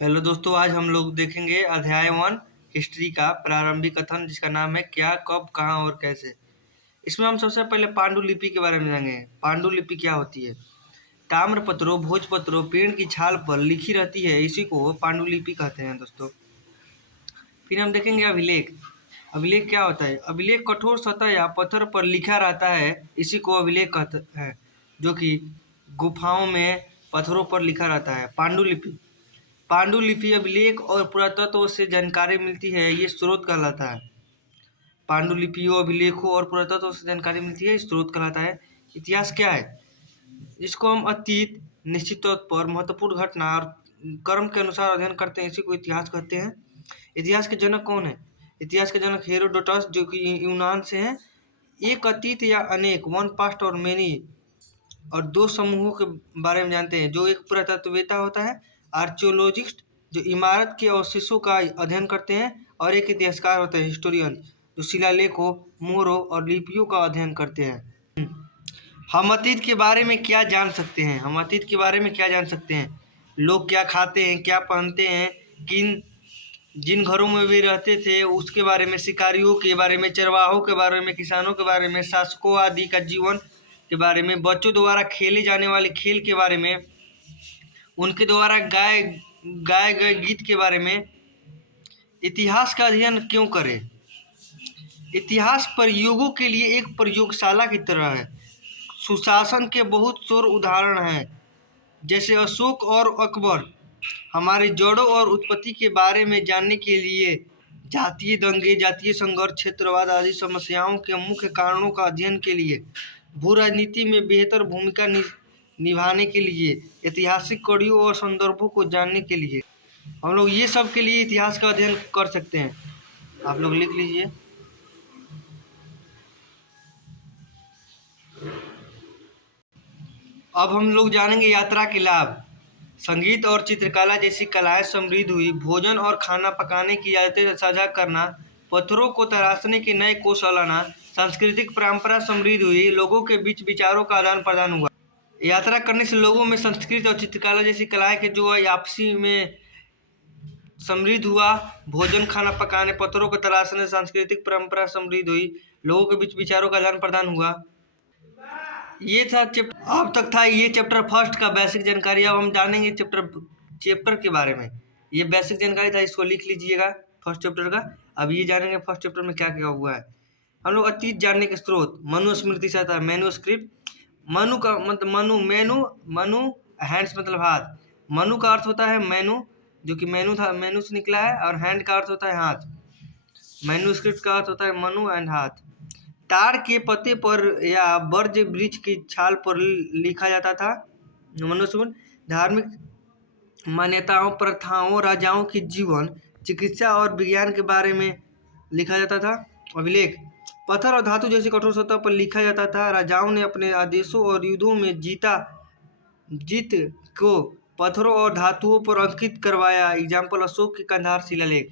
Hello दोस्तों, आज हम लोग देखेंगे अध्याय 1 हिस्ट्री का प्रारंभिक कथन, जिसका नाम है क्या, कब, कहाँ और कैसे। इसमें हम सबसे पहले पांडुलिपि के बारे में जानेंगे। पांडुलिपि क्या होती है। ताम्रपत्रों, भोजपत्रों, पेड़ की छाल पर लिखी रहती है, इसी को पांडुलिपि कहते हैं दोस्तों। फिर हम देखेंगे अभिलेख। अभिलेख क्या होता है। अभिलेख कठोर सतह या पत्थर पर लिखा रहता है, इसी को अभिलेख कहते हैं, जो कि गुफाओं में पत्थरों पर लिखा रहता है। पांडुलिपि पांडुलिपि अभिलेख और पुरातत्व से जानकारी मिलती है, ये स्रोत कहलाता है। पांडुलिपियों, अभिलेखों और पुरातत्व से जानकारी मिलती है, स्रोत कहलाता है। इतिहास क्या है। इसको हम अतीत, निश्चित तौर पर महत्वपूर्ण घटना और कर्म के अनुसार अध्ययन करते हैं, इसी को इतिहास कहते हैं। इतिहास के जनक कौन है। इतिहास के जनक हेरोडोटस, जो कि यूनान से हैं। एक अतीत या अनेक, वन पास्ट और मेनी, और दो समूहों के बारे में जानते हैं, जो एक पुरातत्ववेत्ता होता है, आर्कियोलॉजिस्ट, जो इमारत के अवशेषों का अध्ययन करते हैं, और एक इतिहासकार होता है, हिस्टोरियन, जो शिलालेखों, मोहरों और लिपियों का अध्ययन करते हैं। हम अतीत के बारे में क्या जान सकते हैं। हम अतीत के बारे में क्या जान सकते हैं। लोग क्या खाते हैं, क्या पहनते हैं, जिन घरों में वे रहते थे उसके बारे में, शिकारियों के बारे में, चरवाहों के बारे में, किसानों के बारे में, शासकों आदि का जीवन के बारे में, बच्चों द्वारा खेले जाने वाले खेल के बारे में, उनके द्वारा गाए गए गीत के बारे में। इतिहास का अध्ययन क्यों करें। इतिहास प्रयोगों के लिए एक प्रयोगशाला की तरह है। सुशासन के बहुत सौर उदाहरण हैं, जैसे अशोक और अकबर। हमारी जड़ों और उत्पत्ति के बारे में जानने के लिए जातीय दंगे, जातीय संघर्ष, क्षेत्रवाद आदि समस्याओं के मुख्य कारणों का अध्ययन के लिए, भू राजनीति में बेहतर भूमिका निभाने के लिए, ऐतिहासिक कड़ियों और संदर्भों को जानने के लिए, हम लोग ये सब के लिए इतिहास का अध्ययन कर सकते हैं। आप लोग लिख लीजिए। अब हम लोग जानेंगे यात्रा के लाभ। संगीत और चित्रकला जैसी कलाएं समृद्ध हुई। भोजन और खाना पकाने की आदतें साझा करना, पत्थरों को तराशने के नए कौशल आना, सांस्कृतिक परंपरा समृद्ध हुई। लोगों के बीच विचारों का आदान प्रदान हुआ। यात्रा करने से लोगों में संस्कृत और चित्रकला जैसी कलाएं के जो आपसी में समृद्ध हुआ। भोजन, खाना पकाने, पत्थरों को तराशने, सांस्कृतिक परंपरा समृद्ध हुई। लोगों के बीच विचारों का आदान प्रदान हुआ। ये था अब तक था ये चैप्टर फर्स्ट का बेसिक जानकारी। अब हम जानेंगे चैप्टर के बारे में। ये बेसिक जानकारी था, इसको लिख लीजिएगा फर्स्ट चैप्टर का। अब ये जानेंगे फर्स्ट चैप्टर में क्या क्या हुआ है। हम लोग अतीत जानने के स्रोत। मनुस्मृति से आता है, मैन्युस्क्रिप्ट। मनु का मतलब मनु हैंड्स मतलब हाथ। मनु का अर्थ होता है मैनु, जो कि मैनु था, मैनु से निकला है, और हैंड का अर्थ होता है हाथ। मैन्युस्क्रिप्ट का अर्थ होता है मनु एंड हाथ। ताड़ के पत्ते पर या बर्ज वृक्ष की छाल पर लिखा जाता था। मनुष्य धार्मिक मान्यताओं, प्रथाओं, राजाओं के जीवन, चिकित्सा और विज्ञान के बारे में लिखा जाता था। अभिलेख पत्थर और धातु जैसी कठोर सतह पर लिखा जाता था। राजाओं ने अपने आदेशों और युद्धों में जीत को पत्थरों और धातुओं पर अंकित करवाया। एग्जाम्पल अशोक के कंधार शिलालेख।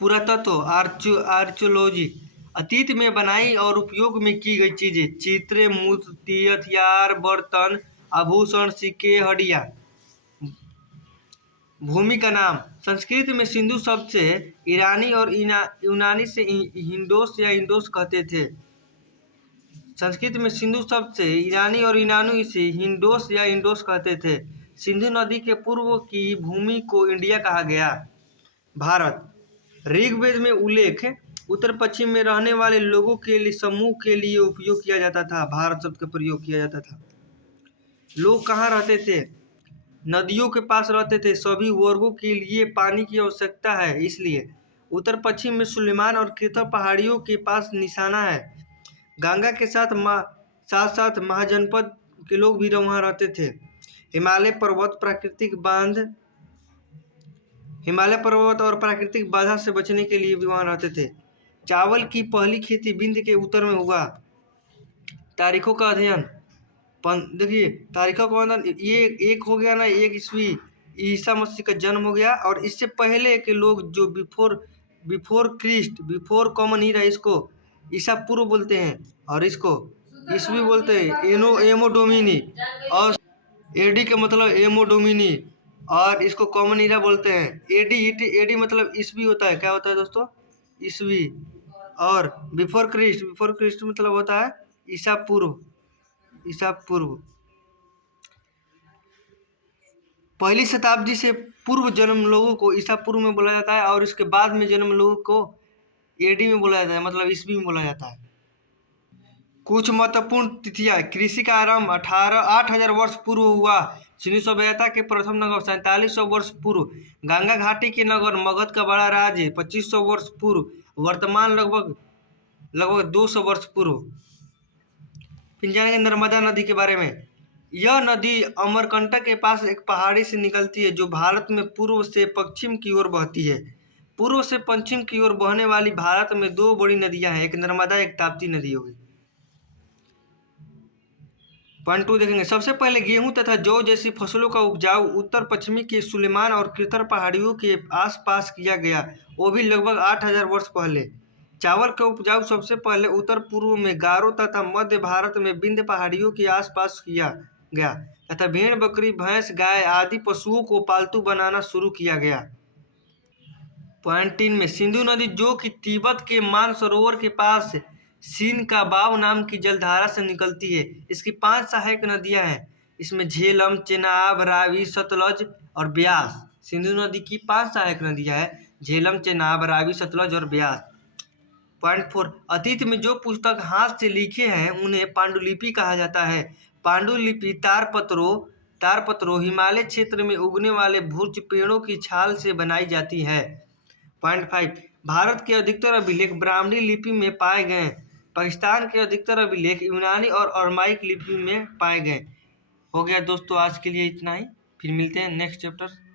पुरातत्व आर्कियोलॉजी अतीत में बनाई और उपयोग में की गई चीजें, चित्र, मूर्ति, हथियार, बर्तन, आभूषण, सिक्के, हड्डियां। भूमि का नाम। संस्कृत में सिंधु शब्द से ईरानी और यूनानी से हिंडोस या इंडोस कहते थे। संस्कृत में सिंधु शब्द से ईरानी और यूनानी से हिंडोस या इंडोस कहते थे। सिंधु नदी के पूर्व की भूमि को इंडिया कहा गया। भारत। ऋग्वेद में उल्लेख उत्तर पश्चिम में रहने वाले लोगों के लिए समूह के लिए उपयोग किया जाता था। भारत शब्द का प्रयोग किया जाता था। लोग कहाँ रहते थे। नदियों के पास रहते थे। सभी वर्गों के लिए पानी की आवश्यकता है, इसलिए उत्तर पश्चिम में सुलेमान और कृथा पहाड़ियों के पास निशाना है। गंगा के साथ साथ महाजनपद के लोग भी वहाँ रहते थे। हिमालय पर्वत और प्राकृतिक बाधा से बचने के लिए भी वहाँ रहते थे। चावल की पहली खेती विंध्य के उत्तर में हुआ। तारीखों का अध्ययन। देखिए तारीखों का अध्ययन, ये एक हो गया ना, एक ईस्वी ईसा मसीह का जन्म हो गया, और इससे पहले के लोग जो बिफोर कॉमन ईरा, इसको ईसा पूर्व बोलते हैं, और इसको ईस्वी बोलते हैं एमो डोमिनी, और एडी का मतलब एमो डोमिनी, और इसको कॉमन ईरा बोलते हैं। एडी मतलब ईस्वी होता है, क्या होता है दोस्तों? ईस्वी। और बिफोर क्रिस्ट मतलब होता है ईसा पूर्व। ईसा पूर्व, पहली शताब्दी से पूर्व जन्म लोगों को ईसा पूर्व में बोला जाता है, और इसके बाद में जन्म लोगों को एडी में बोला जाता है, मतलब ईस्वी में बोला जाता है। कुछ महत्वपूर्ण तिथियां: कृषि का आरंभ 8,000 वर्ष पूर्व हुआ। चीनी सभ्यता के प्रथम नगर 4700 वर्ष पूर्व। गंगा घाटी के नगर मगध का बड़ा राज्य 2500 वर्ष पूर्व। वर्तमान लगभग 200 वर्ष पूर्व। फिर जानेंगे नर्मदा नदी के बारे में। यह नदी अमरकंटक के पास एक पहाड़ी से निकलती है जो भारत में पूर्व से पश्चिम की ओर बहती है। पूर्व से पश्चिम की ओर बहने वाली भारत में दो बड़ी नदियां हैं, एक नर्मदा, एक ताप्ती नदी होगी। पॉइंट 2 देखेंगे। सबसे पहले गेहूं तथा जौ जैसी फसलों का उपजाऊ उत्तर पश्चिमी के सुलेमान और कृतर पहाड़ियों के आसपास किया गया, वो भी लगभग 8,000 वर्ष पहले। चावल का उपजाऊ सबसे पहले उत्तर पूर्व में गारो तथा मध्य भारत में विंध्य पहाड़ियों के आसपास किया गया तथा भेड़, बकरी, भैंस, गाय आदि पशुओं को पालतू बनाना शुरू किया गया। पॉइंट 3 में सिंधु नदी, जो कि तिब्बत के मानसरोवर के पास सीन का बाव नाम की जलधारा से निकलती है। इसकी 5 सहायक नदियां हैं, इसमें झेलम, चेनाब, रावी, सतलज और ब्यास। सिंधु नदी की 5 सहायक नदियां हैं, झेलम, चेनाब, रावी, सतलज और ब्यास। पॉइंट 4, अतीत में जो पुस्तक हाथ से लिखे हैं उन्हें पांडुलिपि कहा जाता है। पांडुलिपि तारपत्रों हिमालय क्षेत्र में उगने वाले भूर्ज पेड़ों की छाल से बनाई जाती है। पॉइंट 5, भारत के अधिकतर अभिलेख ब्राह्मणी लिपि में पाए गए। पाकिस्तान के अधिकतर अभिलेख यूनानी और अरमाइक लिपि में पाए गए। हो गया दोस्तों, आज के लिए इतना ही। फिर मिलते हैं नेक्स्ट चैप्टर।